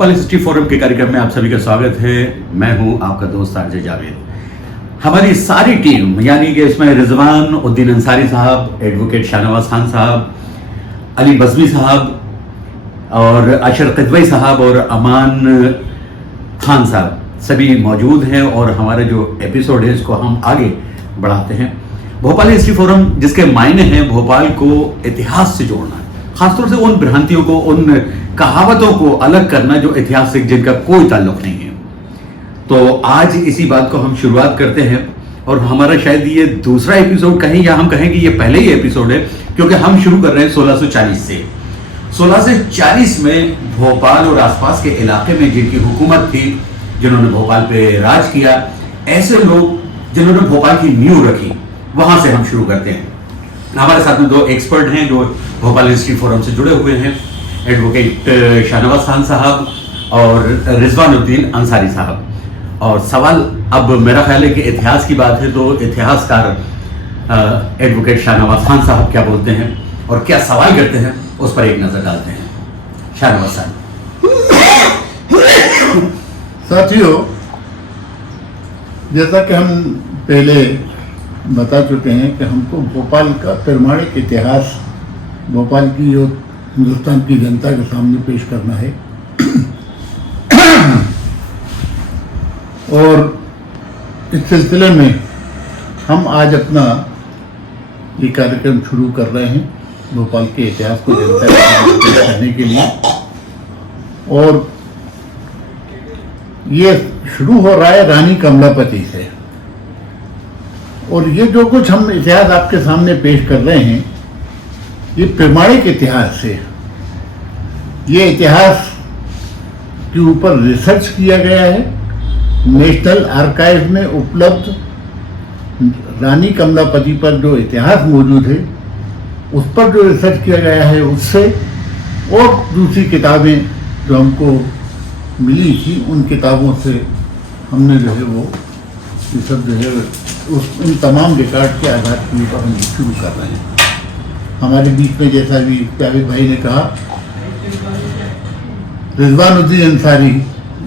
Bhopal history forum के कार्यक्रम में आप सभी का स्वागत है। मैं हूं आपका दोस्त आरजे जावेद। हमारी सारी टीम यानी कि इसमें रिजवान उद्दीन अंसारी साहब, एडवोकेट शाहनवाज खान साहब, अली बज़मी साहब और अशर क़िदवई साहब और अमान खान साहब सभी मौजूद हैं और हमारे जो एपिसोड है इसको हम आगे बढ़ाते हैं। भोपाल हिस्ट्री फोरम जिसके मायने हैं भोपाल को इतिहास से जोड़ना, खासतौर से उन भ्रांतियों को, उन कहावतों को अलग करना जो ऐतिहासिक जिनका कोई ताल्लुक नहीं है। तो आज इसी बात को हम शुरुआत करते हैं और हमारा शायद ये दूसरा एपिसोड कहें या हम कहें कि ये पहले ही एपिसोड है, क्योंकि हम शुरू कर रहे हैं 1640 से। 1640 में भोपाल और आसपास के इलाके में जिनकी हुकूमत थी, जिन्होंने भोपाल पे राज किया, ऐसे लोग जिन्होंने भोपाल की नींव रखी, वहां से हम शुरू करते हैं। हमारे साथ में दो एक्सपर्ट हैं जो भोपाल हिस्ट्री फोरम से जुड़े हुए हैं, एडवोकेट शाहनवाज खान साहब और रिजवान उद्दीन अंसारी साहब। और सवाल अब मेरा ख्याल है कि इतिहास की बात है तो इतिहासकार एडवोकेट शाहनवाज खान साहब क्या बोलते हैं और क्या सवाल करते हैं उस पर एक नजर डालते हैं। शाहनवाज साहब। साथियों, जैसा कि हम पहले बता चुके हैं कि हमको भोपाल का प्रमाणिक इतिहास भोपाल की और हिंदुस्तान की जनता के सामने पेश करना है। और इस सिलसिले में हम आज अपना ये कार्यक्रम शुरू कर रहे हैं भोपाल के इतिहास को जनता के सामने पेश करने के लिए। और ये शुरू हो रहा है रानी कमलापति से। और ये जो कुछ हम इतिहास आपके सामने पेश कर रहे हैं ये प्रमाणिक इतिहास है। ये इतिहास के ऊपर रिसर्च किया गया है। नेशनल आर्काइव में उपलब्ध रानी कमलापति पर जो इतिहास मौजूद है उस पर जो रिसर्च किया गया है उससे, और दूसरी किताबें जो हमको मिली थी उन किताबों से हमने जो है वो ये सब जो है उन तमाम रिकॉर्ड के आधार के ऊपर हम शुरू कर रहे हैं। हमारे बीच में जैसा भी जावेद भाई ने कहा, रिजवान उद्दीन अंसारी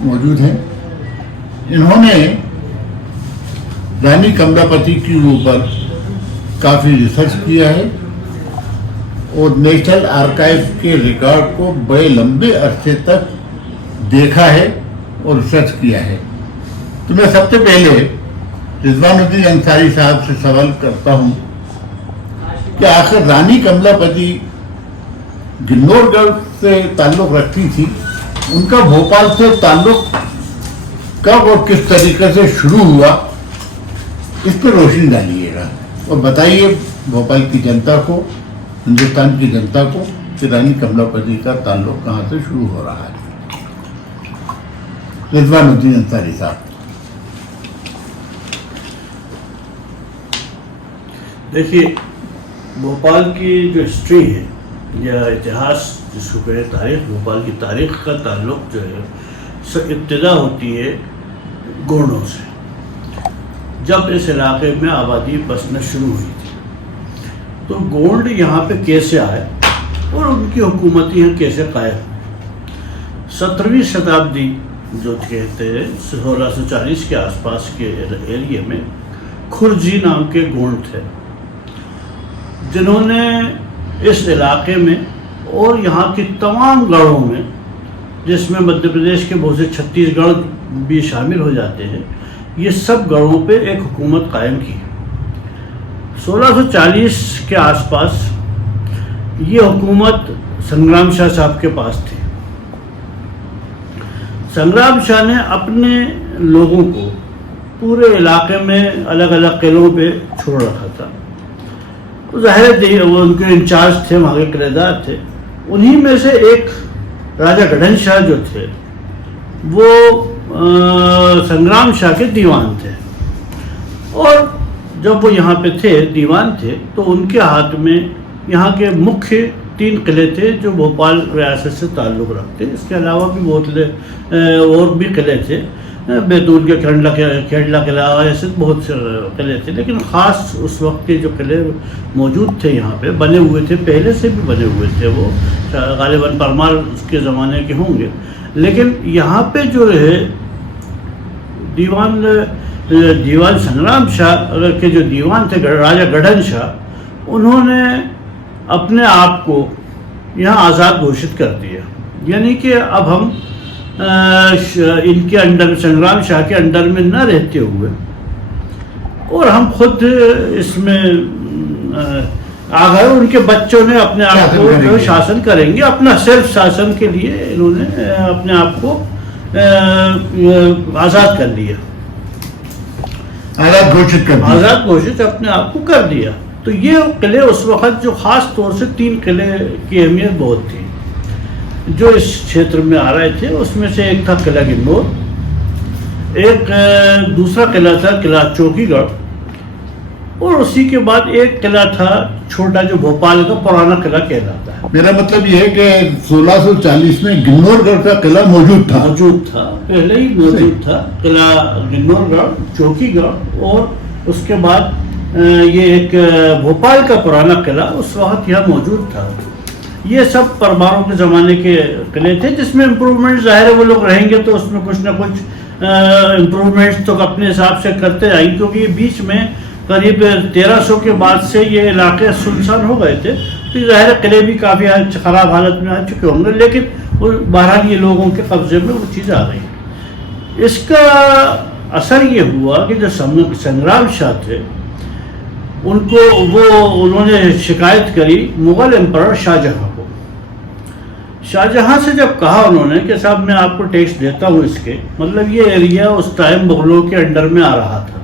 मौजूद हैं। इन्होंने रानी कमलापति के ऊपर काफ़ी रिसर्च किया है और नेशनल आर्काइव के रिकॉर्ड को बड़े लंबे अरसे तक देखा है और रिसर्च किया है। तो मैं सबसे पहले रिजवान उद्दीन अंसारी साहब से सवाल करता हूं कि आखिर रानी कमलापति गिन्नौरगढ़ से ताल्लुक रखती थी, उनका भोपाल से ताल्लुक कब और किस तरीके से शुरू हुआ, इस पर रोशनी डालिएगा और बताइए भोपाल की जनता को, हिंदुस्तान की जनता को कि रानी कमलापति का ताल्लुक कहाँ से शुरू हो रहा है। रिजवान उद्दीन अंसारी साहब। देखिए, भोपाल की जो हिस्ट्री है या इतिहास जिसको कहे तारीख, भोपाल की तारीख का ताल्लुक जो है इब्तिदा होती है गोंडों से। जब इस इलाके में आबादी बसना शुरू हुई थी तो गोंड यहाँ पे कैसे आए और उनकी हुकूमत यहाँ कैसे कायम। 17वीं शताब्दी जो कहते हैं 1640 के आसपास के एरिया में खुरजी नाम के गोंड थे जिन्होंने इस इलाके में और यहाँ की तमाम गढ़ों में, जिसमें मध्य प्रदेश के बहुत से छत्तीसगढ़ भी शामिल हो जाते हैं, ये सब गढ़ों पे एक हुकूमत कायम की। 1640 के आसपास ये हुकूमत संग्राम शाह साहब के पास थी। संग्राम शाह ने अपने लोगों को पूरे इलाके में अलग अलग किलों पे छोड़ रखा था। तो जाहिर है वो उनके इंचार्ज थे, वहाँ के किलेदार थे। उन्हीं में से एक राजा गढ़न शाह जो थे वो संग्राम शाह के दीवान थे। और जब वो यहाँ पे थे, दीवान थे, तो उनके हाथ में यहाँ के मुख्य 3 किले थे जो भोपाल रियासत से ताल्लुक़ रखते। इसके अलावा भी बहुत और भी किले थे बैतूल के खेड़ला किला, ऐसे बहुत से किले थे, लेकिन ख़ास उस वक्त के जो किले मौजूद थे यहाँ पे, बने हुए थे, पहले से भी बने हुए थे, वो गालिबन परमार के ज़माने के होंगे। लेकिन यहाँ पे जो है दीवान संग्राम शाह के जो दीवान थे राजा गढ़न शाह, उन्होंने अपने आप को यहाँ आज़ाद घोषित कर दिया। यानी कि अब हम इनके अंडर, संग्राम शाह के अंडर में न रहते हुए, और हम खुद इसमें आ गए। उनके बच्चों ने अपने आप को शासन करेंगे, अपना सेल्फ शासन के लिए इन्होंने अपने आप को आज़ाद कर लिया, आज़ाद घोषित अपने आप को कर दिया। तो ये किले उस वक्त जो ख़ास तौर से 3 किले की अहमियत बहुत थी जो इस क्षेत्र में आ रहे थे। उसमें से एक था किला गिन्नौर, एक दूसरा किला था किला चौकीगढ़, और उसी के बाद एक किला था छोटा जो भोपाल का पुराना किला कहलाता है। मेरा मतलब ये है कि 1640 में गिन्नौरगढ़ का किला मौजूद था, पहले ही मौजूद था किला गिन्नौरगढ़, चौकीगढ़, और उसके बाद ये एक भोपाल का पुराना किला उस वक्त यहाँ मौजूद था। ये सब परमारों के ज़माने के किले थे, जिसमें इम्प्रूवमेंट ज़ाहिर है वो लोग रहेंगे तो उसमें कुछ ना कुछ इम्प्रूवमेंट्स तो अपने हिसाब से करते आएंगे, क्योंकि ये बीच में करीब 1300 के बाद से ये इलाके सुनसान हो गए थे, तो ज़ाहिर है किले भी काफ़ी ख़राब हालत में आ चुके होंगे, लेकिन वो बहरहाल ये लोगों के कब्जे में वो चीज़ आ गई। इसका असर ये हुआ कि जो संग्राम शाह थे उन्होंने शिकायत करी मुग़ल एम्परर शाहजहाँ को। शाहजहाँ से जब कहा उन्होंने कि साहब मैं आपको टैक्स देता हूँ इसके, मतलब ये एरिया उस टाइम मुग़लों के अंडर में आ रहा था,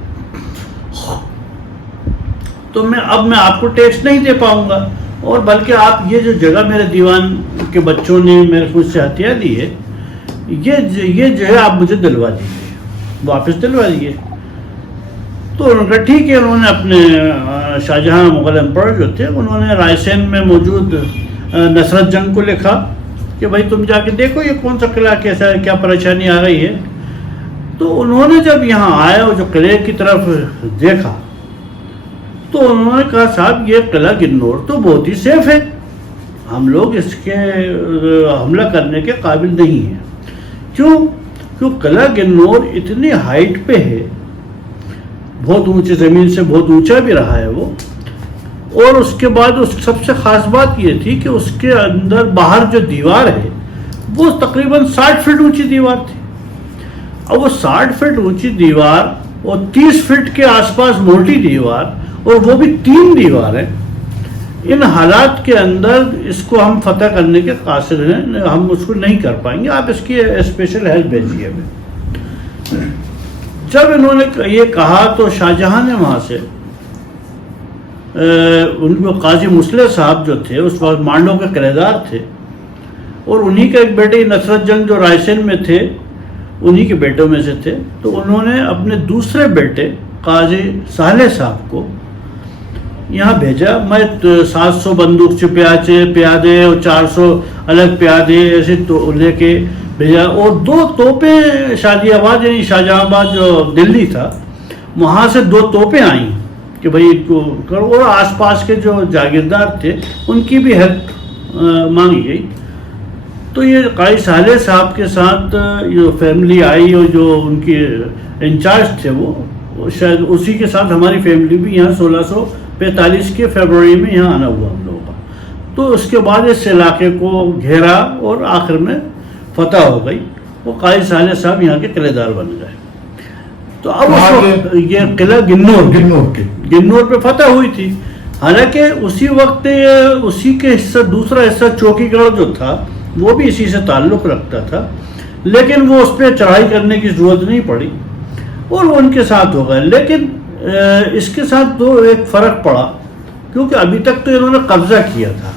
तो मैं आपको टैक्स नहीं दे पाऊंगा, और बल्कि आप ये जो जगह मेरे दीवान के बच्चों ने मेरे मुझसे हत्या दी है, ये जो है आप मुझे दिलवा दीजिए, वापस दिलवा दीजिए। तो उन्होंने कहा ठीक है। उन्होंने अपने शाहजहाँ मुग़ल एम्परर जो थे, उन्होंने रायसेन में मौजूद नसरत जंग को लिखा कि भाई तुम जाके देखो ये कौन सा किला कैसा है, क्या परेशानी आ रही है। तो उन्होंने जब यहाँ आया और जो किले की तरफ देखा तो उन्होंने कहा साहब ये किला गिन्नौर तो बहुत ही सेफ है, हम लोग इसके हमला करने के काबिल नहीं हैं। क्यों किला गिन्नौर इतनी हाइट पे है, बहुत ऊंची ज़मीन से बहुत ऊंचा भी रहा है वो, और उसके बाद उस सबसे ख़ास बात ये थी कि उसके अंदर बाहर जो दीवार है वो तकरीबन 60 फीट ऊंची दीवार थी। अब वो 60 फीट ऊंची दीवार और 30 फीट के आसपास मोटी दीवार, और वो भी 3 दीवारें, इन हालात के अंदर इसको हम फतह करने के कासिर हैं, हम उसको नहीं कर पाएंगे, आप इसकी स्पेशल हेल्प भेजिए हमें। जब इन्होंने ये कहा तो शाहजहाँ ने वहाँ से उनको काजी मुसले साहब जो थे उस वक्त मांडों के किलेदार थे, और उन्हीं के एक बेटे नसरत जंग जो रायसेन में थे उन्हीं के बेटों में से थे, तो उन्होंने अपने दूसरे बेटे काजी साले साहब को यहाँ भेजा। मैं 700 बंदूक से प्यादे और 400 अलग प्यादे ऐसे तो लेके भेजा, और 2 तोपें शादियाबाद यानी शाहजहाँबाद जो दिल्ली था वहाँ से 2 तोपें आई कि भाई इनको करो, और आसपास के जो जागीरदार थे उनकी भी हेल्प मांगी गई। तो ये काजी साले साहब के साथ जो फैमिली आई और जो उनके इंचार्ज थे वो शायद उसी के साथ हमारी फैमिली भी यहाँ 1645 के फरवरी में यहाँ आना हुआ हम लोगों का। तो उसके बाद इस इलाके को घेरा और आखिर में फतह हो गई, वो काजी साले साहब यहाँ के किलेदार बन गए। तो अब ये किला गिन्नौर पे फतह हुई थी। हालांकि उसी वक्त उसी के हिस्सा दूसरा हिस्सा चौकीगढ़ जो था वो भी इसी से ताल्लुक़ रखता था, लेकिन वो उस पर चढ़ाई करने की ज़रूरत नहीं पड़ी और वो उनके साथ हो गए। लेकिन इसके साथ तो एक फ़र्क पड़ा, क्योंकि अभी तक तो इन्होंने कब्जा किया था,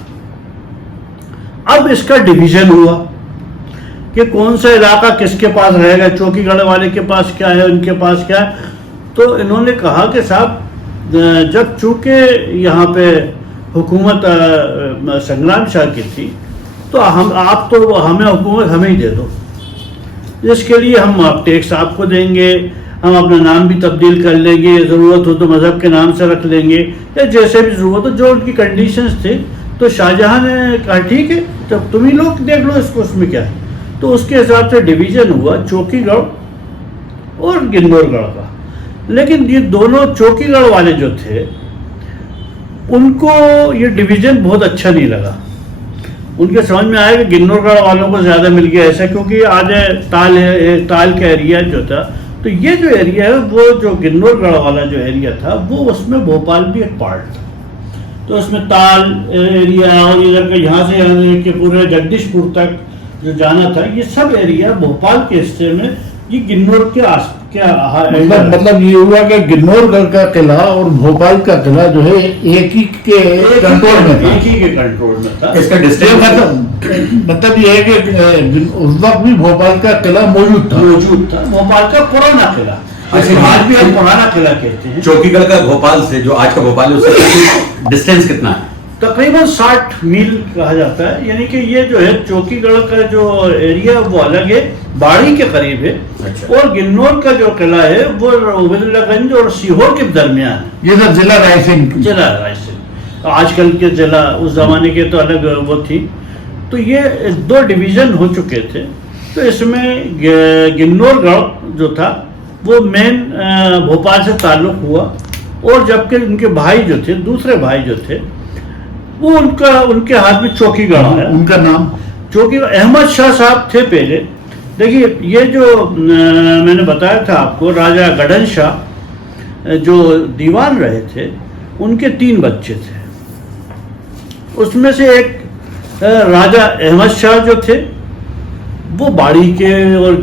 अब इसका डिवीज़न हुआ कि कौन सा इलाका किसके पास रहेगा, चौकीगढ़ वाले के पास क्या है, उनके पास क्या है। तो इन्होंने कहा कि साहब जब चूँकि यहाँ पे हुकूमत संग्राम शाह की थी तो आप तो हमें हुकूमत हमें ही दे दो। जिसके लिए हम आप टैक्स आपको देंगे, हम अपना नाम भी तब्दील कर लेंगे, ज़रूरत हो तो मज़हब के नाम से रख लेंगे, या जैसे भी ज़रूरत हो, जो उनकी कंडीशंस थे। तो शाहजहाँ ने कहा ठीक है, तब तुम ही लोग देख लो इसको, उसमें क्या है। तो उसके हिसाब से डिवीज़न हुआ चौकीगढ़ और गिन्नौरगढ़ का। लेकिन ये दोनों चौकीगढ़ वाले जो थे, उनको ये डिवीज़न बहुत अच्छा नहीं लगा। उनके समझ में आया कि गिन्नौरगढ़ वालों को ज़्यादा मिल गया ऐसा, क्योंकि आज ताल है, ताल का एरिया जो था, तो ये जो एरिया है वो जो गिन्नौरगढ़ वाला जो एरिया था वो उसमें भोपाल भी एक पार्ट था। तो उसमें ताल एरिया और इधर का यहाँ से यहाँ के पूरे जगदीशपुर तक जो जाना था, ये सब एरिया भोपाल के हिस्से में ये गिन्नौर के मतलब ये हुआ कि गिन्नौरगढ़ का किला और भोपाल का किला जो है एक ही के कंट्रोल में था। एक ही के कंट्रोल में था। इसका डिस्टेंस मतलब ये है कि उस वक्त भी भोपाल का किला मौजूद था। भोपाल का पुराना किला, अच्छा, आज भी हम पुराना किला कहते हैं। चौकीगढ़ का भोपाल से, जो आज का भोपाल है, उससे डिस्टेंस कितना है? तकरीबन 60 मील कहा जाता है। यानी कि ये जो है चौकीगढ़ का जो एरिया वो अलग है, बाड़ी के करीब है। अच्छा। और गिन्नौर का जो किला है वो उबैदुल्लागंज और सीहोर के दरमियान है। ये तो जिला रायसेन जिला रायसेन, आजकल के जिला, उस जमाने के तो अलग वो थी। तो ये 2 डिवीज़न हो चुके थे। तो इसमें गिन्नौरगढ़ जो था वो मेन भोपाल से ताल्लुक़ हुआ, और जबकि उनके भाई जो थे, दूसरे भाई जो थे, वो उनके हाथ में चौकीगढ़ है। उनका नाम चौकीगढ़ अहमद शाह साहब थे पहले। देखिए, ये जो मैंने बताया था आपको, राजा गढ़न शाह जो दीवान रहे थे, उनके 3 बच्चे थे। उसमें से एक राजा अहमद शाह जो थे वो बाड़ी के, और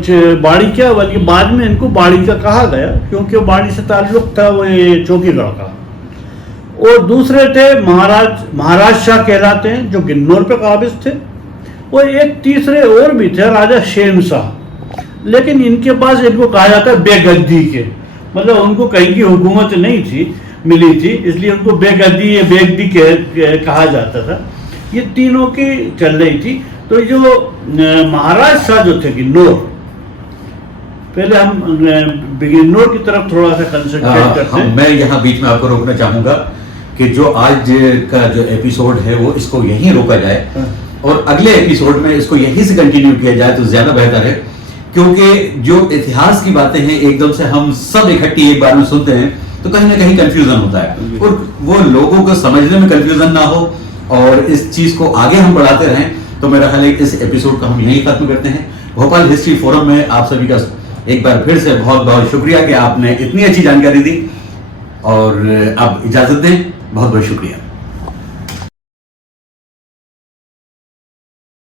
बाड़ी क्या, बल्कि बाद में इनको बाड़ी का कहा गया क्योंकि बाड़ी से ताल्लुक़ था वो ये चौकीगढ़ का। और दूसरे थे महाराज शाह कहलाते हैं, जो गिन्नौर पे काबिज थे। और एक तीसरे और भी थे, राजा शेम शाह, लेकिन इनके पास, इनको कहा जाता है बेगद्दी के, मतलब उनको कहीं की हुकूमत नहीं थी, मिली थी, इसलिए उनको बेगद्दी या बेगद्दी कहा जाता था। ये तीनों की चल रही थी। तो जो महाराज शाह जो थे गिन्नौर, पहले हम गिन्नौर की तरफ थोड़ा सा कंसंट्रेट करते हैं। मैं यहाँ बीच में आपको रोकना चाहूंगा कि जो आज का जो एपिसोड है वो इसको यहीं रोका जाए और अगले एपिसोड में इसको यहीं से कंटिन्यू किया जाए तो ज्यादा बेहतर है, क्योंकि जो इतिहास की बातें हैं एकदम से हम सब इकट्ठी एक बार में सुनते हैं तो कहीं ना कहीं कंफ्यूजन होता है, और वो लोगों को समझने में कंफ्यूजन ना हो और इस चीज को आगे हम बढ़ाते रहें। तो मेरा ख्याल है इस एपिसोड को हम यहीं खत्म करते हैं। भोपाल हिस्ट्री फोरम में आप सभी का एक बार फिर से बहुत बहुत शुक्रिया कि आपने इतनी अच्छी जानकारी दी, और अब इजाजत दें। बहुत बहुत शुक्रिया।